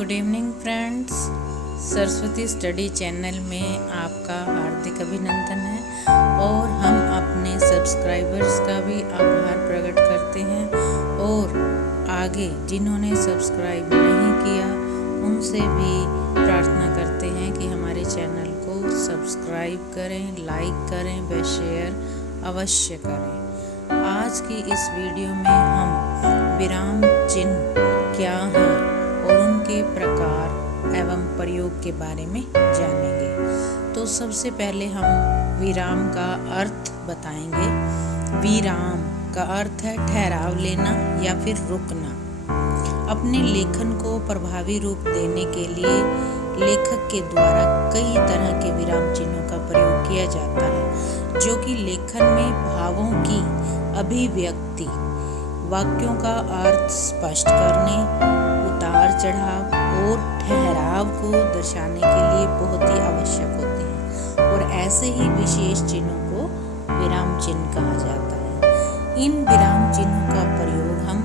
Good evening friends. Saraswati study channel में आपका हार्दिक अभिनंदन है और हम अपने सब्सक्राइबर्स का भी आभार प्रकट करते हैं और आगे जिन्होंने सब्सक्राइब नहीं किया उनसे भी प्रार्थना करते हैं कि हमारे चैनल को सब्सक्राइब करें, लाइक करें व शेयर अवश्य करें। आज की इस वीडियो में हम विराम चिन्ह क्या हैं और उनके प्रकार एवं प्रयोग के बारे में जानेंगे। तो सबसे पहले हम विराम का अर्थ बताएंगे। विराम का अर्थ है ठहराव लेना या फिर रुकना। अपने लेखन को प्रभावी रूप देने के लिए लेखक के द्वारा कई तरह के विराम चिन्हों का प्रयोग किया जाता है, जो कि लेखन में भावों की अभिव्यक्ति, वाक्यों का अर्थ स्पष्ट करने, उतार चढ़ाव और ठहराव को दर्शाने के लिए बहुत ही आवश्यक होते हैं और ऐसे ही विशेष चिन्हों को विराम चिन्ह कहा जाता है। इन विराम चिन्हों का प्रयोग हम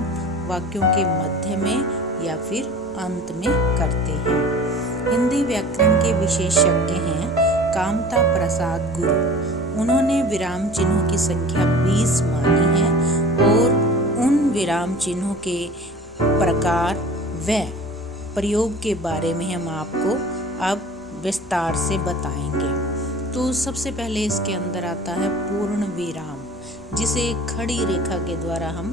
वाक्यों के मध्य में या फिर अंत में करते हैं। हिंदी व्याकरण के विशेषज्ञ हैं कामता प्रसाद गुरु। उन्होंने विराम चिन्हों की संख्या 20 मानी है और उन विराम चिन्हों के प्रकार व प्रयोग के बारे में हम आपको अब विस्तार से बताएंगे। तो सबसे पहले इसके अंदर आता है पूर्ण विराम, जिसे खड़ी रेखा के द्वारा हम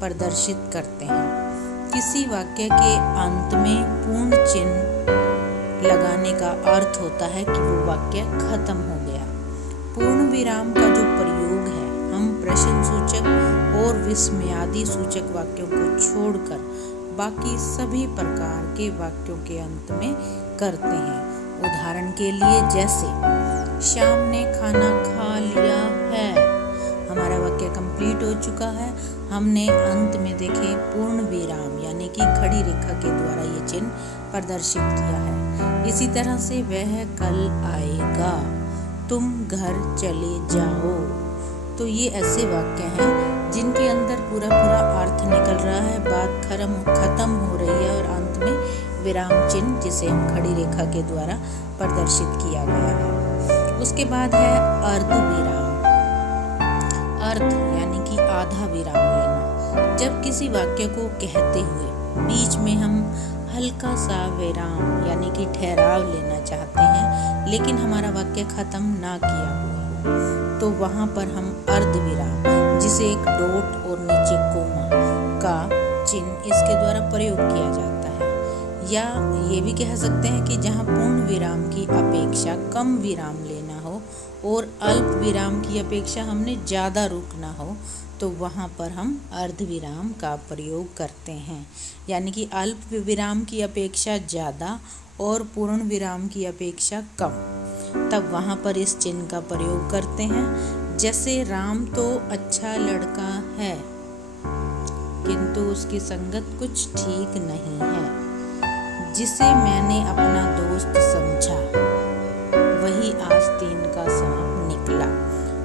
प्रदर्शित करते हैं। किसी वाक्य के अंत में पूर्ण चिन्ह लगाने का अर्थ होता है कि वो वाक्य खत्म हो गया। पूर्ण विराम का जो प्रयोग है, हम प्रश्न सूचक और विस्मयादि सूचक वाक्यों को छोड़कर बाकी सभी प्रकार के वाक्यों के अंत में करते हैं। उदाहरण के लिए जैसे श्याम ने खाना खा लिया है, हमारा वाक्य कंप्लीट हो चुका है। हमने अंत में देखे पूर्ण विराम यानी कि खड़ी रेखा के द्वारा ये चिन्ह प्रदर्शित किया है। इसी तरह से वह कल आएगा, तुम घर चले जाओ। तो ये ऐसे वाक्य हैं जिनके अंदर पूरा अर्थ निकल रहा है, बात खत्म हो रही है और अंत में विराम चिन्ह जिसे हम खड़ी रेखा के द्वारा प्रदर्शित किया गया है। उसके बाद है अर्ध विराम। अर्ध यानी कि आधा विराम लेना। जब किसी वाक्य को कहते हुए बीच में हम हल्का सा विराम यानी कि ठहराव लेना चाहते हैं लेकिन हमारा वाक्य खत्म ना किया हुआ हो, तो वहाँ पर हम अर्ध विराम, जिसे एक डॉट और नीचे कोमा का चिन्ह इसके द्वारा प्रयोग किया जाता है। या ये भी कह सकते हैं कि जहाँ पूर्ण विराम की अपेक्षा कम विराम लेना हो और अल्प विराम की अपेक्षा हमने ज़्यादा रुकना हो, तो वहाँ पर हम अर्ध विराम का प्रयोग करते हैं। यानी कि अल्प विराम की अपेक्षा ज़्यादा और पूर्ण विराम की अपेक्षा कम, तब वहाँ पर इस चिन्ह का प्रयोग करते हैं। जैसे राम तो अच्छा लड़का है किंतु उसकी संगत कुछ ठीक नहीं है। जिसे मैंने अपना दोस्त समझा वही आस्तीन का सांप निकला।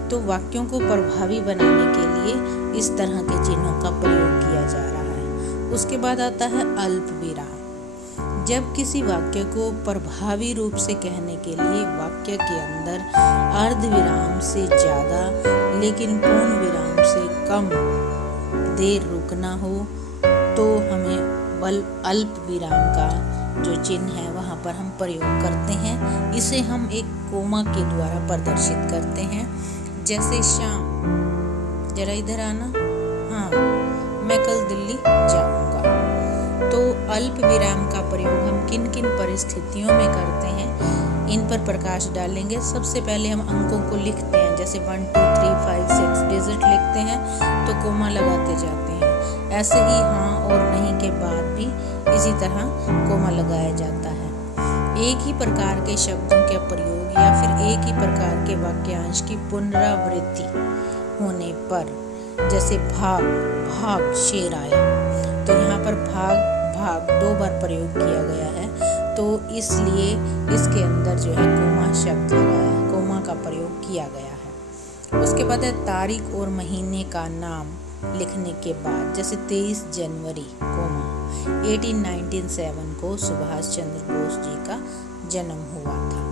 तो वाक्यों को प्रभावी बनाने के लिए इस तरह के चिन्हों का प्रयोग किया जा रहा है। उसके बाद आता है अल्प विराम। जब किसी वाक्य को प्रभावी रूप से कहने के लिए वाक्य के अंदर अर्ध विराम से ज़्यादा लेकिन पूर्ण विराम से कम देर रुकना हो, तो हमें अल्प विराम का जो चिन्ह है वहाँ पर हम प्रयोग करते हैं। इसे हम एक कोमा के द्वारा प्रदर्शित करते हैं। जैसे श्याम, जरा इधर आना, हाँ मैं कल दिल्ली जाऊँगा। तो अल्प विराम का प्रयोग हम किन किन परिस्थितियों में करते हैं, इन पर प्रकाश डालेंगे। सबसे पहले हम अंकों को लिखते हैं, जैसे 1 2 3 5 6 डिजिट लिखते हैं तो कोमा लगाते जाते हैं। ऐसे ही हाँ और नहीं के बाद भी इसी तरह कोमा लगाया जाता है। एक ही प्रकार के शब्दों के प्रयोग या फिर एक ही प्रकार के वाक्यांश की पुनरावृत्ति होने पर, जैसे भाग भाग शेर आया, तो यहाँ पर भाग 2 बार प्रयोग किया गया है, तो इसलिए इसके अंदर जो है कोमा शब्द लगाया है, कोमा का प्रयोग किया गया है। उसके बाद है तारीख और महीने का नाम लिखने के बाद, जैसे 23 जनवरी कोमा, 1897 को सुभाष चंद्र बोस जी का जन्म हुआ था।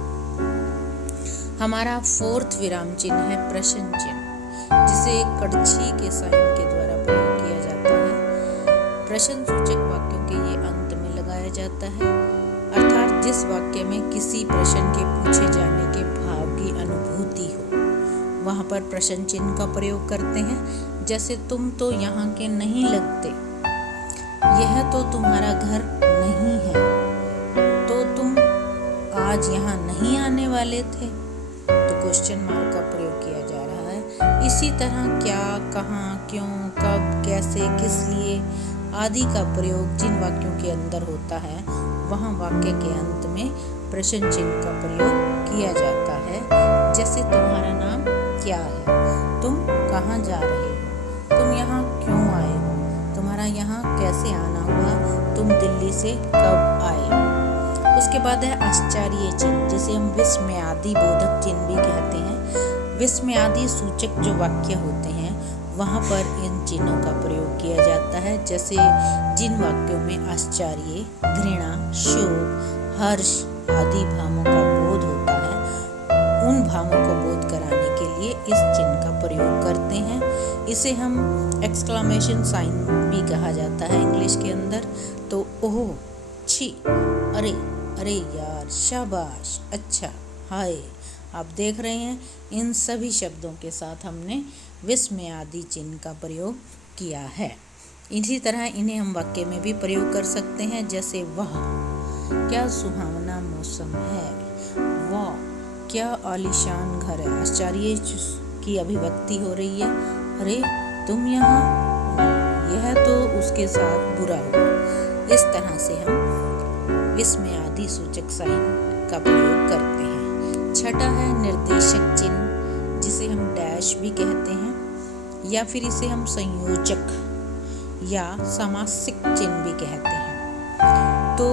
हमारा 4th विराम चिन्ह है प्रश्न चिन्ह, जिसे कड़छी के साइन के द्वारा प्रयोग किया जाता है। प्रश्न सूचक वाक्यों के ये अंत में लगाया जाता है, अर्थात जिस वाक्य में किसी प्रश्न के पूछे जाने के भाव की अनुभूति हो, वहाँ पर प्रश्न चिन्ह का प्रयोग करते हैं। जैसे तुम तो यहाँ के नहीं लगते, यह तो तुम्हारा घर नहीं है, तो तुम आज यहाँ नहीं आने वाले थे, तो क्वेश्चन मार्क का प्रयोग किया जा रहा है। इसी तरह क्या, कहाँ, क्यों, कब, कैसे, किस लिए आदि का प्रयोग जिन वाक्यों के अंदर होता है, वहाँ वाक्य के अंत में प्रश्न चिन्ह का प्रयोग किया जाता है। जैसे तुम्हारा नाम क्या है, तुम कहाँ जा रहे हो, तुम यहाँ क्यों आए हो, तुम्हारा यहाँ कैसे आना हुआ, तुम दिल्ली से कब आए। उसके बाद है आश्चर्य चिन्ह, जिसे हम विस्मयादि बोधक चिन्ह भी कहते हैं। विस्मयादि सूचक जो वाक्य होते हैं, वहाँ पर इन चिन्हों का प्रयोग किया जाता है। जैसे जिन वाक्यों में आश्चर्य, घृणा, शोक, हर्ष आदि भावों का बोध होता है, उन भावों को बोध कराने के लिए इस चिन्ह का प्रयोग करते हैं। इसे हम एक्सक्लेमेशन साइन भी कहा जाता है इंग्लिश के अंदर। तो ओह, छी, अरे, अरे यार, शाबाश, अच्छा, हाय, आप देख रहे हैं, इन सभी शब्दों के साथ हमने विस्मयादि चिन्ह का प्रयोग किया है। इसी तरह इन्हें हम वाक्य में भी प्रयोग कर सकते हैं। जैसे वाह, क्या सुहावना मौसम है, वाह, क्या आलीशान घर है। आश्चर्य की अभिव्यक्ति हो रही है, अरे तुम यहाँ, यह तो उसके साथ बुरा हुआ। इस तरह से हम विस्मयादि सूचक साइन का प्रयोग करते हैं। छठा है निर्देशक चिन्ह, जिसे हम डैश भी कहते हैं, या फिर इसे हम संयोजक या समासिक चिन्ह भी कहते हैं। तो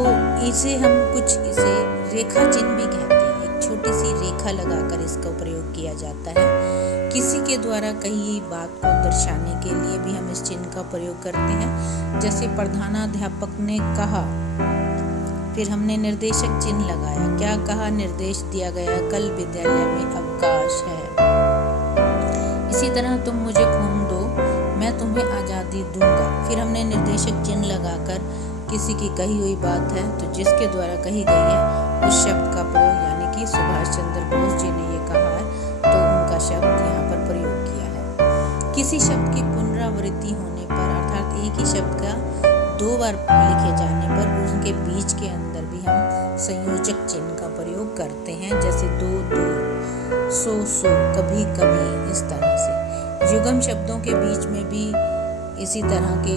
इसे हम इसे रेखा चिन्ह भी कहते हैं। एक छोटी सी रेखा लगाकर इसका प्रयोग किया जाता है। किसी के द्वारा कही बात को दर्शाने के लिए भी हम इस चिन्ह का प्रयोग करते हैं। जैसे प्रधानाध्यापक ने कहा, फिर हमने निर्देशक चिन्ह लगाया। क्या कहा, निर्देश दिया गया, कल विद्यालय में अवकाश है। इसी तरह तुम मुझे खून दो, मैं तुम्हें आज़ादी दूंगा। फिर हमने निर्देशक चिन्ह लगाकर किसी की कही हुई बात है, तो जिसके द्वारा कही गई है उस शब्द का प्रयोग, यानी कि सुभाष चंद्र बोस जी ने ये कहा है, तो उनका शब्द यहाँ पर प्रयोग किया है। किसी शब्द की पुनरावृत्ति होने पर, अर्थात एक ही शब्द का 2 बार लिखे जाने पर, उनके बीच के अंदर भी हम संयोजक चिन्ह का प्रयोग करते हैं। जैसे दो दो, सो सो, कभी कभी, इस तरह से। युगम शब्दों के बीच में भी इसी तरह के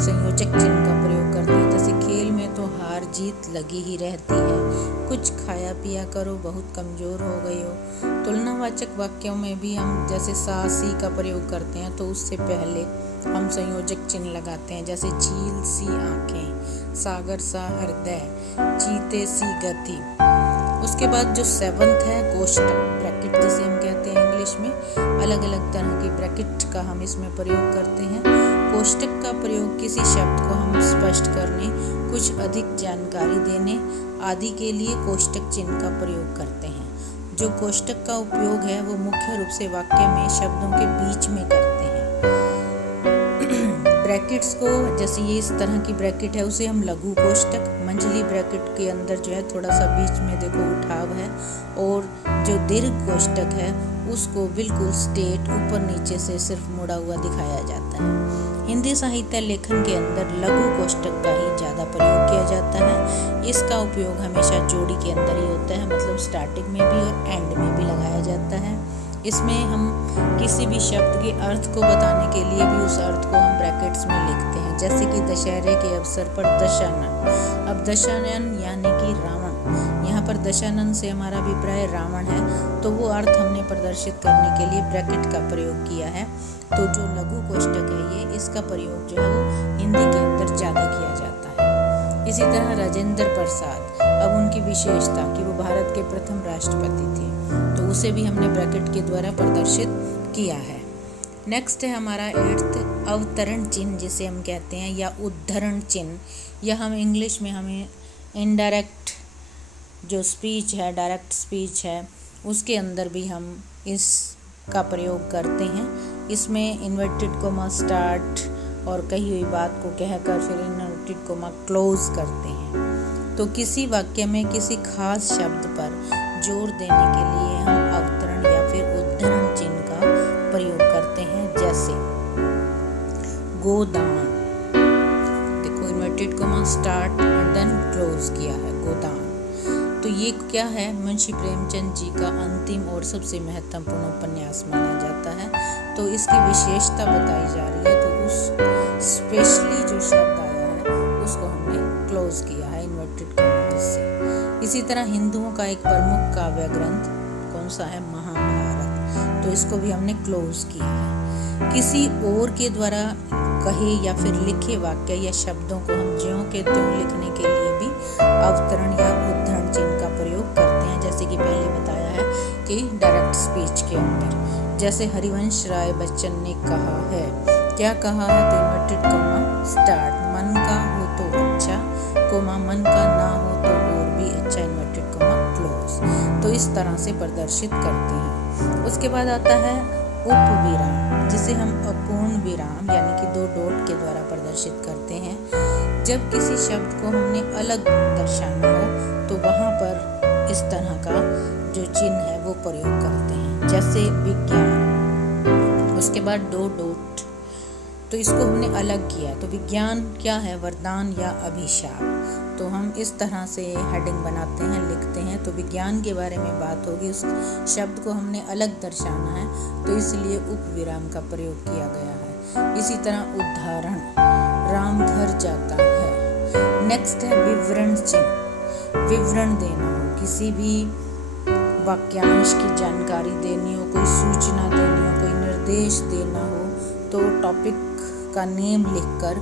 संयोजक चिन्ह का प्रयोग करते हैं। जैसे खेल में तो हार जीत लगी ही रहती है, कुछ खाया पिया करो, बहुत कमजोर हो गई हो। तुलनावाचक वाक्यों में भी हम जैसे सा सी का प्रयोग करते हैं, तो उससे पहले हम संयोजक चिन्ह लगाते हैं। जैसे झील सी आंखें, सागर सा हृदय, चीते सी गति। उसके बाद जो 7th है कोष्टक, ब्रैकेट जिसे हम कहते हैं इंग्लिश में। अलग अलग तरह की ब्रैकेट का हम इसमें प्रयोग करते हैं। कोष्टक का प्रयोग किसी शब्द को हम स्पष्ट करने, कुछ अधिक जानकारी देने आदि के लिए कोष्टक चिन्ह का प्रयोग करते हैं। जो कोष्टक का उपयोग है वो मुख्य रूप से वाक्य में शब्दों के बीच में करते हैं। ब्रैकेट्स को, जैसे ये इस तरह की ब्रैकेट है, उसे हम लघु कोष्टक, मंझली ब्रैकेट के अंदर जो है थोड़ा सा बीच में देखो उठाव है, और जो दीर्घ कोष्टक है उसको बिल्कुल स्ट्रेट ऊपर नीचे से सिर्फ मुड़ा हुआ दिखाया जाता है। हिंदी साहित्य लेखन के अंदर लघु कोष्टक का ही ज़्यादा प्रयोग किया जाता है। इसका उपयोग हमेशा जोड़ी के अंदर ही होता है, मतलब स्टार्टिंग में भी और एंड में भी लगाया जाता है। इसमें हम किसी भी शब्द के अर्थ को बताने के लिए भी उस अर्थ को हम ब्रैकेट्स में लिखते हैं। जैसे कि दशहरे के अवसर पर दशानन। अब दशानन यानी कि रावण, यहाँ पर दशानन से हमारा अभिप्राय रावण है, तो वो अर्थ हमने प्रदर्शित करने के लिए ब्रैकेट का प्रयोग किया है। तो जो लघु कोष्टक है ये, इसका प्रयोग जो है वो हिंदी के अंदर ज़्यादा किया जाता है। इसी तरह राजेंद्र प्रसाद, अब उनकी विशेषता कि वो भारत के प्रथम राष्ट्रपति थे, तो उसे भी हमने ब्रैकेट के द्वारा प्रदर्शित किया है। नेक्स्ट है हमारा 8th अवतरण चिन्ह जिसे हम कहते हैं, या उद्धरण चिन्ह, या हम इंग्लिश में हमें इनडायरेक्ट जो स्पीच है, डायरेक्ट स्पीच है, उसके अंदर भी हम इसका प्रयोग करते हैं। इसमें इन्वर्टेड कोमा स्टार्ट और कही हुई बात को कहकर फिर इन्वर्टेड कोमा क्लोज करते हैं। तो किसी वाक्य में किसी खास शब्द पर जोर देने के लिए हम अवतरण या फिर उद्धरण चिन्ह का प्रयोग करते हैं। जैसे गोदान, देखो inverted comma start and then close किया है, गोदान। तो ये क्या है, मुंशी प्रेमचंद जी का अंतिम और सबसे महत्वपूर्ण उपन्यास माना जाता है। तो इसकी विशेषता बताई जा रही है, तो उस स्पेशली जो शब्द आया है उसको हमने क्लोज किया है इन्वर्टेड कॉमा से। इसी तरह हिंदुओं का एक प्रमुख काव्य ग्रंथ कौन सा है, महाभारत, तो इसको भी हमने क्लोज किया है। किसी और के द्वारा कहे या फिर लिखे वाक्य या शब्दों को हम ज्यों के त्यों लिखने के लिए भी अवतरण या उद्धरण चिन्ह का प्रयोग करते हैं। जैसे कि पहले बताया है कि डायरेक्ट स्पीच के अंदर, जैसे हरिवंश राय बच्चन ने कहा है, क्या कहा है, तो इन्वर्टेड कोमा स्टार्ट, मन का हो तो अच्छा, कोमा मन का ना हो तो और भी अच्छा, इन्वर्टेड कोमा क्लोज। तो इस तरह से प्रदर्शित करते हैं। उसके बाद आता है उपविराम, जिसे हम अपूर्ण विराम यानी कि 2 डॉट के द्वारा प्रदर्शित करते हैं। जब किसी शब्द को हमने अलग दर्शाना हो तो वहाँ पर इस तरह का जो चिन्ह है वो प्रयोग करते हैं। जैसे विज्ञान, उसके बाद 2 डॉट, तो इसको हमने अलग किया। तो विज्ञान क्या है, वरदान या अभिशाप। तो हम इस तरह से हेडिंग बनाते हैं, लिखते हैं। तो विज्ञान के बारे में बात होगी, उस शब्द को हमने अलग दर्शाना है, तो इसलिए उपविराम का प्रयोग किया गया है। इसी तरह उदाहरण, राम घर जाता है। नेक्स्ट है विवरण चिन्ह, विवरण देना हो, किसी भी वाक्यांश की जानकारी देनी हो, कोई सूचना देनी हो, कोई निर्देश देना हो, तो टॉपिक का नेम लिखकर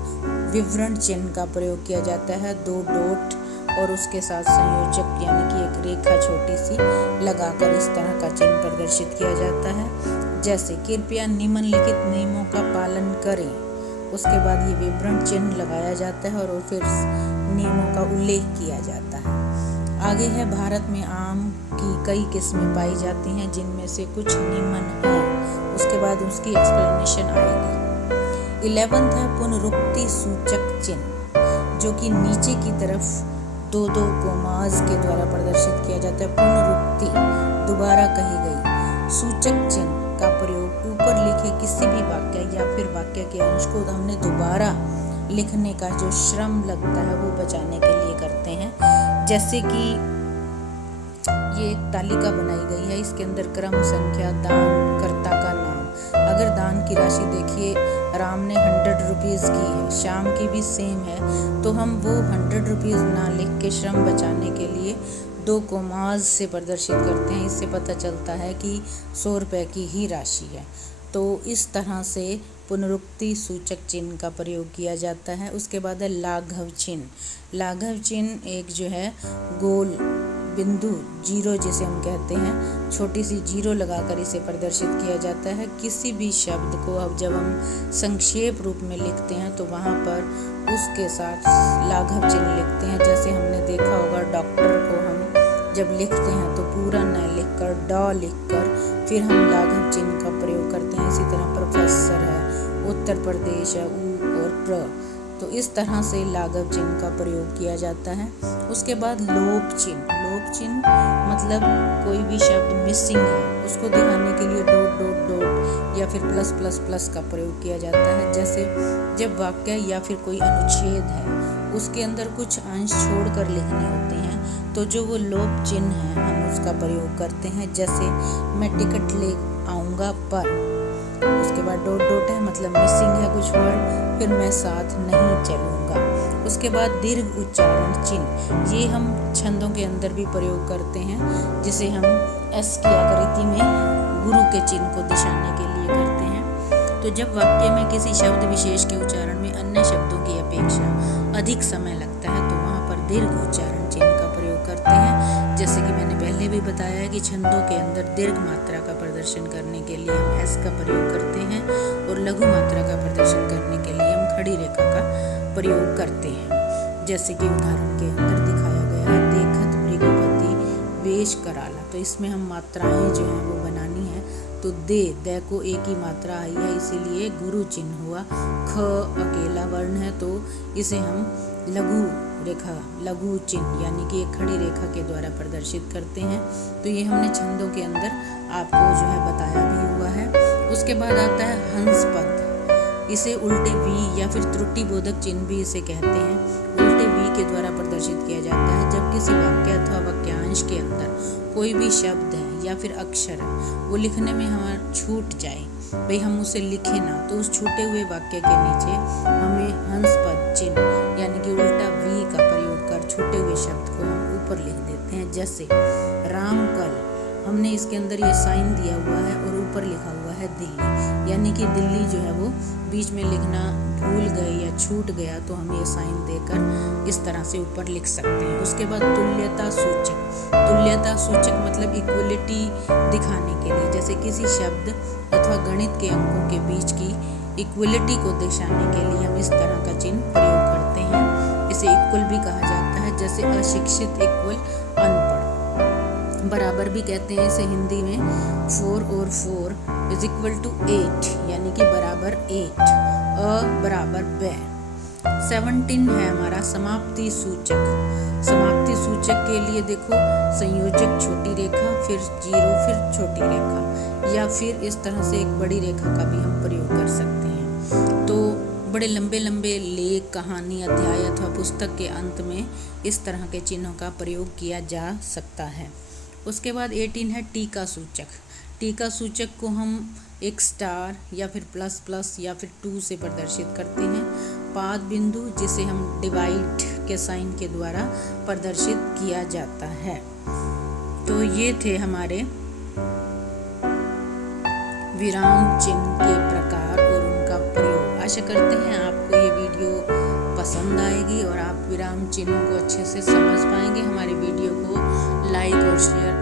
विवरण चिन्ह का प्रयोग किया जाता है। 2 डॉट और उसके साथ संयोजक यानी कि एक रेखा छोटी सी लगाकर इस तरह का चिन्ह प्रदर्शित किया जाता है। जैसे कृपया निम्नलिखित नियमों का पालन करें, उसके बाद ये विवरण चिन्ह लगाया जाता है और फिर नियमों का उल्लेख किया जाता है। आगे है भारत में आम की कई किस्में पाई जाती हैं, जिनमें से कुछ निम्न हैं, उसके बाद उसकी एक्सप्लेनेशन आएगी। 11th है पुनरुक्ति सूचक चिन्ह, जो कि नीचे की तरफ 2-2 कोमास के द्वारा प्रदर्शित किया जाता है। पुनरुक्ति, दोबारा कही गई। सूचक चिन्ह का प्रयोग ऊपर लिखे किसी भी वाक्य या फिर वाक्य के अंश को हमने दोबारा लिखने का जो श्रम लगता है वो बचाने के लिए करते हैं। जैसे कि ये एक तालिका बनाई गई है, इसके अंदर क्रम, संख्या, दान, कर्ता का नाम। अगर दान की राशि देखिए, राम ने 100 रुपीज़ की है, श्याम की भी सेम है, तो हम वो 100 रुपीज़ ना लिख के श्रम बचाने के लिए 2 कोमास से प्रदर्शित करते हैं। इससे पता चलता है कि 100 रुपये की ही राशि है। तो इस तरह से पुनरुक्ति सूचक चिन्ह का प्रयोग किया जाता है। उसके बाद है लाघव चिन्ह। लाघव चिन्ह एक जो है गोल बिंदु, जीरो जिसे हम कहते हैं, छोटी सी जीरो लगाकर इसे प्रदर्शित किया जाता है। किसी भी शब्द को अब जब हम संक्षेप रूप में लिखते हैं तो वहाँ पर उसके साथ लाघव चिन्ह लिखते हैं। जैसे हमने देखा होगा, डॉक्टर को हम जब लिखते हैं तो पूरा न लिखकर डॉ लिखकर फिर हम लाघव चिन्ह का प्रयोग करते हैं। इसी तरह प्रोफेसर है, उत्तर प्रदेश है, उ और प्र, तो इस तरह से लाघव चिन्ह का प्रयोग किया जाता है। उसके बाद लोप चिन्ह। लोप चिन्ह मतलब कोई भी शब्द मिसिंग है उसको दिखाने के लिए डॉट डॉट डॉट या फिर प्लस प्लस प्लस का प्रयोग किया जाता है। जैसे जब वाक्य या फिर कोई अनुच्छेद है उसके अंदर कुछ अंश छोड़कर लिखने होते हैं तो जो वो लोप चिन्ह है हम उसका प्रयोग करते हैं। जैसे मैं टिकट ले आऊँगा पर, उसके बाद डॉट डॉट है मतलब मिसिंग है कुछ वर्ड, फिर मैं साथ नहीं चलूँगा। उसके बाद दीर्घ उच्चारण चिन्ह, ये हम छंदों के अंदर भी प्रयोग करते हैं, जिसे हम एस की आकृति में गुरु के चिन्ह को दर्शाने के लिए करते हैं। तो जब वाक्य में किसी शब्द विशेष के उच्चारण में अन्य शब्दों की अपेक्षा अधिक समय लगता है तो वहाँ पर दीर्घ उच्चारण चिन्ह का प्रयोग करते हैं। जैसे कि मैंने पहले पहले भी बताया है कि छंदों के अंदर दीर्घ मात्रा का प्रदर्शन करने के लिए हम एस का प्रयोग करते हैं और लघु मात्रा का प्रदर्शन करने के लिए हम खड़ी रेखा का प्रयोग करते हैं। जैसे कि उदाहरण के अंदर दिखाया गया है, देखत भृगुपति वेश कराला। तो इसमें हम मात्राएं जो हैं वो बनानी है। तो दे को एक ही मात्रा आई है, इसीलिए गुरु चिन्ह हुआ। ख अकेला वर्ण है, तो इसे हम लघु चिन्ह यानी कि एक खड़ी रेखा के द्वारा प्रदर्शित करते हैं। तो ये हमने छंदों के अंदर आपको जो है बताया भी हुआ है। उसके बाद आता है हंस पद। इसे उल्टे वी या फिर त्रुटि बोधक चिन्ह भी इसे कहते हैं। उल्टे वी के द्वारा प्रदर्शित किया जाता है जब किसी वाक्य अथवा वाक्यांश के अंदर कोई भी शब्द है या फिर अक्षर है वो लिखने में हमारा छूट जाए, भाई हम उसे लिखे ना, तो उस छूटे हुए वाक्य के नीचे हमें हंस पद चिन्ह यानी कि उल्टा वी का प्रयोग कर छूटे हुए शब्द को हम ऊपर लिख देते हैं। जैसे राम कल, हमने इसके अंदर ये साइन दिया हुआ है और ऊपर लिखा हुआ है दिल्ली, यानी कि दिल्ली जो है वो बीच में लिखना भूल गए या छूट गया तो हम ये साइन देकर इस तरह से ऊपर लिख सकते हैं। उसके बाद तुल्यता सूचक। तुल्यता सूचक मतलब इक्वलिटी दिखाने के लिए, जैसे किसी शब्द अथवा गणित के अंकों के बीच की इक्वलिटी को दर्शाने के लिए हम इस तरह का चिन्ह प्रयोग करते हैं। इसे इक्वल भी कहा जाता है, जैसे अशिक्षित इक्वल अनपढ़। बराबर भी कहते हैं इसे हिंदी में। 4 और 4 इज इक्वल टू 8 यानी कि बराबर 8। अ बराबर ब। 17 है हमारा समाप्ति सूचक। समाप्ति सूचक के लिए देखो, संयोजक छोटी रेखा फिर 0 फिर छोटी रेखा, या फिर इस तरह से एक बड़ी रेखा का भी हम प्रयोग कर सकते हैं। तो बड़े लंबे लंबे लेख, कहानी, अध्याय अथवा पुस्तक के अंत में इस तरह के चिन्हों का प्रयोग किया जा सकता है। उसके बाद 18 है टीका सूचक। टीका सूचक को हम एक स्टार या फिर प्लस प्लस या फिर 2 से प्रदर्शित करते हैं। पाद बिंदु, जिसे हम डिवाइड के साइन के द्वारा प्रदर्शित किया जाता है। तो ये थे हमारे विराम चिन्ह के प्रकार और उनका प्रयोग। आशा करते हैं आपको ये वीडियो पसंद आएगी और आप विराम चिन्हों को अच्छे से समझ पाएंगे। हमारे वीडियो को लाइक और शेयर